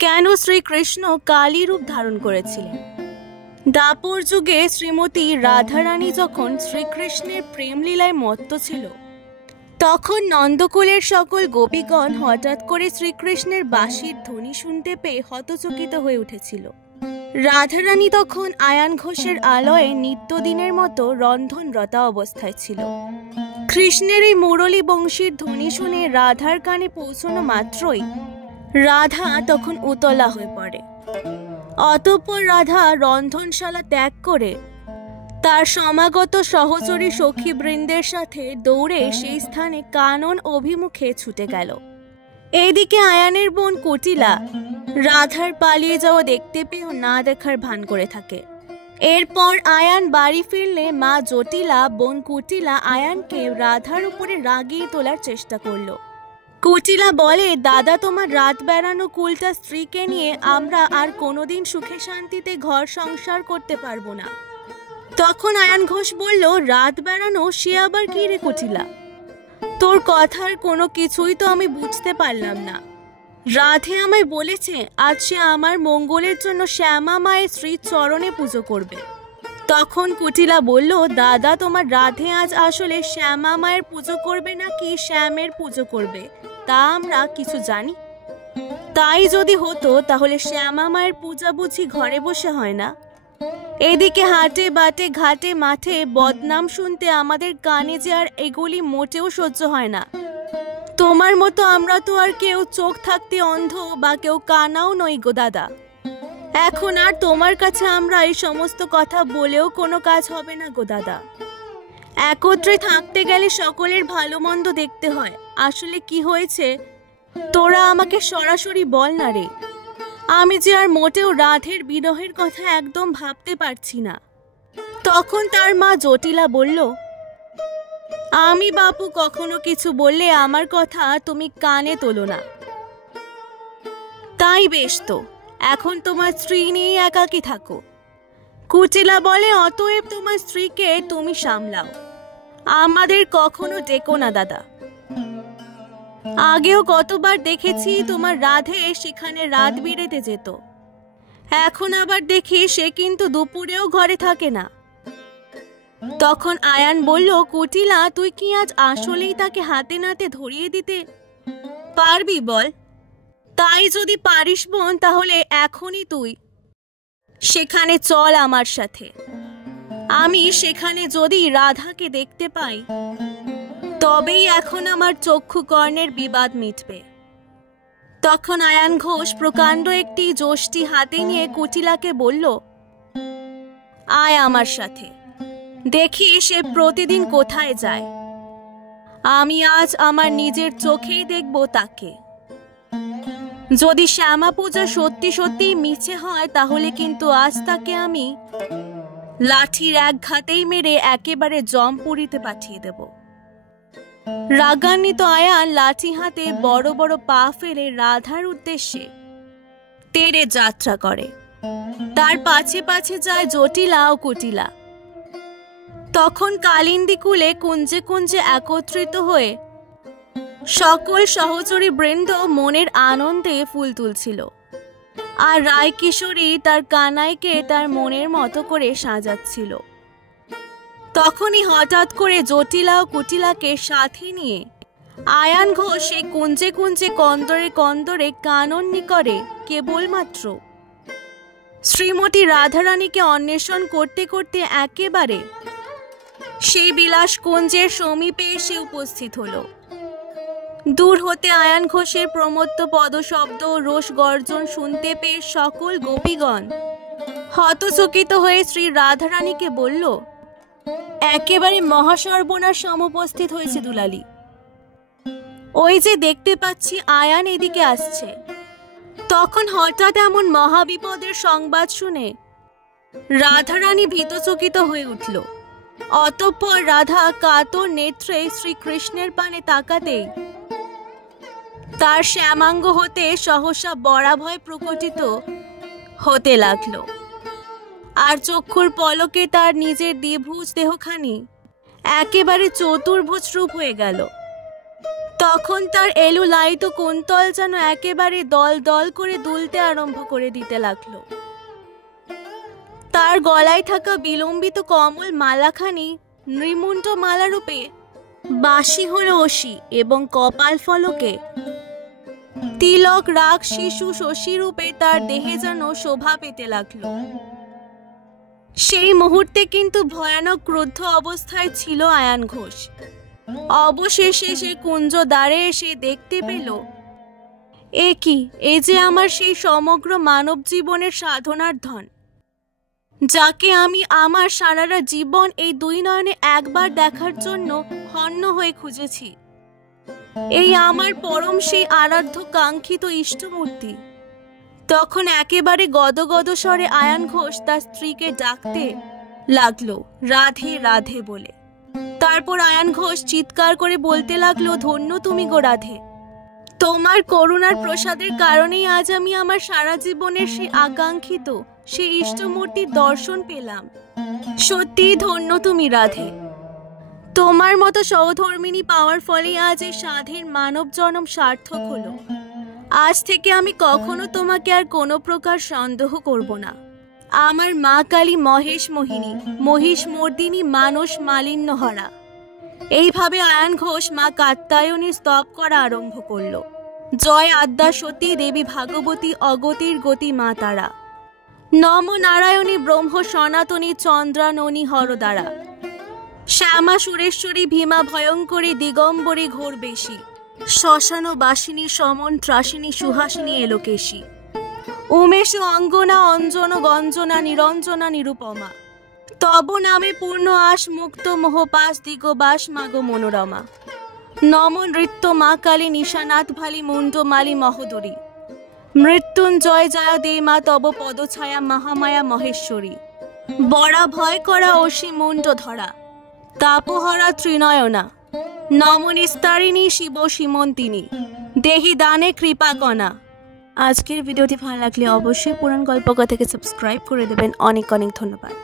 কেন শ্রীকৃষ্ণ কালী রূপ ধারণ করেছিলেন? দাপর যুগে শ্রীমতী রাধারানী যখন শ্রীকৃষ্ণের প্রেমলীলায় মত্ত ছিল, তখন নন্দকুলের সকল গোপীগণ হঠাৎ করে শ্রীকৃষ্ণের বাঁশির ধ্বনি শুনতে পেয়ে হতচকিত হয়ে উঠেছিল। রাধারানী তখন আয়ান ঘোষের আলয়ে নিত্যদিনের মতো রন্ধনরতা অবস্থায় ছিল। কৃষ্ণের এই মুরলী বংশীর ধ্বনি শুনে রাধার কানে পৌঁছানো মাত্রই রাধা তখন উতলা হয়ে পড়ে। অতঃপর রাধা রন্ধনশালা ত্যাগ করে তার সমাগত সহচরী সখীবৃন্দের সাথে দৌড়ে সেই স্থানে কানন অভিমুখে ছুটে গেল। এদিকে আয়ানের বোন কুটিলা রাধার পালিয়ে যাওয়া দেখতে পেয়েও না দেখার ভান করে থাকে। এরপর আয়ান বাড়ি ফিরলে মা জটিলা বোন কুটিলা আয়ানকে রাধার উপরে রাগিয়ে তোলার চেষ্টা করলো। কুটিলা বলে, দাদা, তোমার রাত বেড়ানো কুলটা স্ত্রীকে নিয়ে আমরা আর কোনোদিন সুখে শান্তিতে ঘর সংসার করতে পারবো না। তখন আয়ান ঘোষ বলল, রাত বেড়ানো সে আবার কি রে কুটিলা? তোর কথার কোনো কিছুই তো আমি বুঝতে পারলাম না। রাধে আমায় বলেছে আজ সে আমার মঙ্গলের জন্য শ্যামা মায়ের শ্রীর চরণে পুজো করবে। তখন কুটিলা বলল, দাদা, তোমার রাধে আজ আসলে শ্যামা মায়ের পুজো করবে নাকি শ্যামের পুজো করবে তা আমরা কিছু জানি? তাই যদি হতো তাহলে শ্যামা মায়ের পূজা বুঝি ঘরে বসে হয় না? এদিকে হাটে বাটে ঘাটে মাঠে বদনাম শুনতে আমাদের কানে যে আর এগুলি মোটেও সহ্য হয় না। তোমার মতো আমরা তো আর কেউ চোখ থাকতে অন্ধ বা কেউ কানাও নই গো দাদা। এখন আর তোমার কাছে আমরা এই সমস্ত কথা বলেও কোনো কাজ হবে না গো দাদা। একত্রে থাকতে গেলে সকলের ভালো মন্দ দেখতে হয়। আসলে কি হয়েছে তোরা আমাকে সরাসরি বল না রে। আমি যে আর মোটেও রাধের বিরহের কথা একদম ভাবতে পারছি না। তখন তার মা জটিলা বলল, আমি বাপু কখনো কিছু বললে আমার কথা তুমি কানে তোলো না। তাই বেশ, তো এখন তোমার স্ত্রী নিয়ে একাকী থাকো। কুটিলা বলে, অতএব তোমার স্ত্রীকে তুমি সামলাও, আমাদের কখনো ডেকো না দাদা। আগেও কতবার দেখেছি তোমার রাধে সেখানে রাত বিরেতে যেত, এখন আবার দেখি সে কিন্তু দুপুরেও ঘরে থাকে না। তখন আয়ান বলল, কুটিলা, তুই কি আজ আসলেই তাকে হাতে নাতে ধরিয়ে দিতে পারবি বল? তাই যদি পারিস বোন, তাহলে এখনই তুই সেখানে চল আমার সাথে। আমি সেখানে যদি রাধাকে দেখতে পাই তবেই এখন আমার চক্ষু কর্ণের বিবাদ মিটবে। তখন আয়ান ঘোষ প্রকাণ্ড একটি যষ্টি হাতে নিয়ে কুটিলাকে বলল, আয় আমার সাথে, দেখি সে প্রতিদিন কোথায় যায়। আমি আজ আমার নিজের চোখেই দেখব তাকে। যদি শ্যামা পূজা সত্যি সত্যি মিছে হয় তাহলে কিন্তু আজ তাকে আমি লাঠির এক ঘাতেই মেরে একেবারে জমপুরিতে পাঠিয়ে দেব। রাগান্বিত আয়ান লাঠি হাতে বড় বড় পা ফেলে রাধার উদ্দেশ্যে তেড়ে যাত্রা করে। তার পাছে পাছে যায় জটিলা ও কুটিলা। তখন কালিন্দী কুলে কুঞ্জে কুঞ্জে একত্রিত হয়ে সকল সহচরী বৃন্দ মনের আনন্দে ফুল তুলছিল, আর রায় কিশোরী তার কানাইকে তার মনের মতো করে সাজাচ্ছিল। তখনই হঠাৎ করে জটিলা ও কুটিলাকে সাথে নিয়ে আয়ান ঘোষ সেই কুঞ্জে কুঞ্জে কন্দরে কন্দরে কানন নিকরে কেবলমাত্র শ্রীমতী রাধারানীকে অন্বেষণ করতে করতে একেবারে সেই বিলাস কুঞ্জের সমীপে এসে উপস্থিত হলো। দূর হতে আয়ান ঘোষের প্রমত্ত পদশব্দ রোষ গর্জন শুনতে পেয়ে সকল গোপীগণ হতচকিত হয়ে শ্রী রাধারানীকে বলল, একেবারে মহাসর্বনাশ সমুপস্থিত হয়েছে দুলালী। ওই যে দেখতে পাচ্ছি আয়ান এদিকে আসছে। তখন হঠাৎ এমন মহাবিপদের সংবাদ শুনে রাধারানী ভীতচকিত হয়ে উঠল। অতঃপর রাধা কাতর নেত্রে শ্রীকৃষ্ণের পানে তাকাতেই তার শ্যামাঙ্গ হতে সহসা বরাভয় প্রকটিত হতে লাগল, আর চক্ষুর পলকে তার নিজের দ্বিভুজ দেহখানি একেবারে চতুর্ভুজ রূপ হয়ে গেল। তখন তার এলুলাইট কুন্তল যেন একেবারে দল দল করে দুলতে আরম্ভ করে দিতে লাগলো। তার গলায় থাকা বিলম্বিত কমল মালাখানি নৃমুণ্ড মালারূপে বাসি হলো অসি এবং কপাল ফলকে তিলক রাগ শিশু শশী রূপে তার দেহে যেন শোভা পেতে লাগলো। সেই মুহূর্তে কিন্তু ভয়ানক ক্রুদ্ধ অবস্থায় ছিল আয়ান ঘোষ। অবশেষে সে কুঞ্জ দ্বারে এসে দেখতে পেল, এ কি, এ যে আমার সেই সমগ্র মানব জীবনের সাধনার ধন, যাকে আমি আমার সারাটা জীবন এই দুই নয়নে একবার দেখার জন্য হন্য হয়ে খুঁজেছি। এই আমার পরম সেই আরাধ্য কাঙ্ক্ষিত ইষ্টমূর্তি। তখন একেবারে গদগদ স্বরে আয়ান ঘোষ তার স্ত্রীকে ডাকতে লাগলো, রাধে রাধে বলে। তারপর আয়ান ঘোষ চিৎকার করে বলতে লাগলো, ধন্য তুমি গো রাধে, তোমার করুণার প্রসাদের কারণেই আজ আমি আমার সারা জীবনের সেই আকাঙ্ক্ষিত সেই ইষ্টমূর্তির দর্শন পেলাম। সত্যি ধন্য তুমি রাধে। তোমার মতো সহধর্মিণী পাওয়ার ফলে আজ এই সাধের মানব জন্ম সার্থক হলো। আজ থেকে আমি কখনো তোমাকে আর কোনো প্রকার সন্দেহ করব না। আমার মা কালী মহেশ মোহিনী, মহিষ মর্দিনী, মানস মালিন্য হরা। এইভাবে আয়ান ঘোষ মা কাত্যায়নী স্তব করা আরম্ভ করল। জয় আদ্যা সতী দেবী ভাগবতী, অগতির গতি মা তারা। নম নারায়ণী ব্রহ্ম সনাতনী, চন্দ্রাননী হরদ্বারা। শ্যামা সুরেশ্বরী, ভীমা ভয়ঙ্করী, দিগম্বরী ঘোর বেশী। শ্মশান বাসিনী, সমন ত্রাসিনী, সুহাসিনী এলোকেশী। উমেশ অঙ্গনা, অঞ্জন গঞ্জনা, নিরঞ্জনা নিরুপমা। তব নামে পূর্ণ আশ, মুক্ত মোহপাশ, দিগবাস মাগো মনোরমা। নম নৃত্য মা কালী, নিশানাথ ভালি, মুন্ড মালি মহোদরী। মৃত্যুঞ্জয় জয়া দে মা তব পদছায়া, মহামায়া মহেশ্বরী। বরা ভয় করা অসি মুন্ড ধরা, তাপহরা ত্রিনয়না। নম নিস্তারিণী শিব সীমন্তিনী, দেহি দানে কৃপা কণা। আজকের ভিডিওটি ভালো লাগলে অবশ্যই পুরাণ গল্পকথাকে সাবস্ক্রাইব করে দেবেন। অনেক অনেক ধন্যবাদ।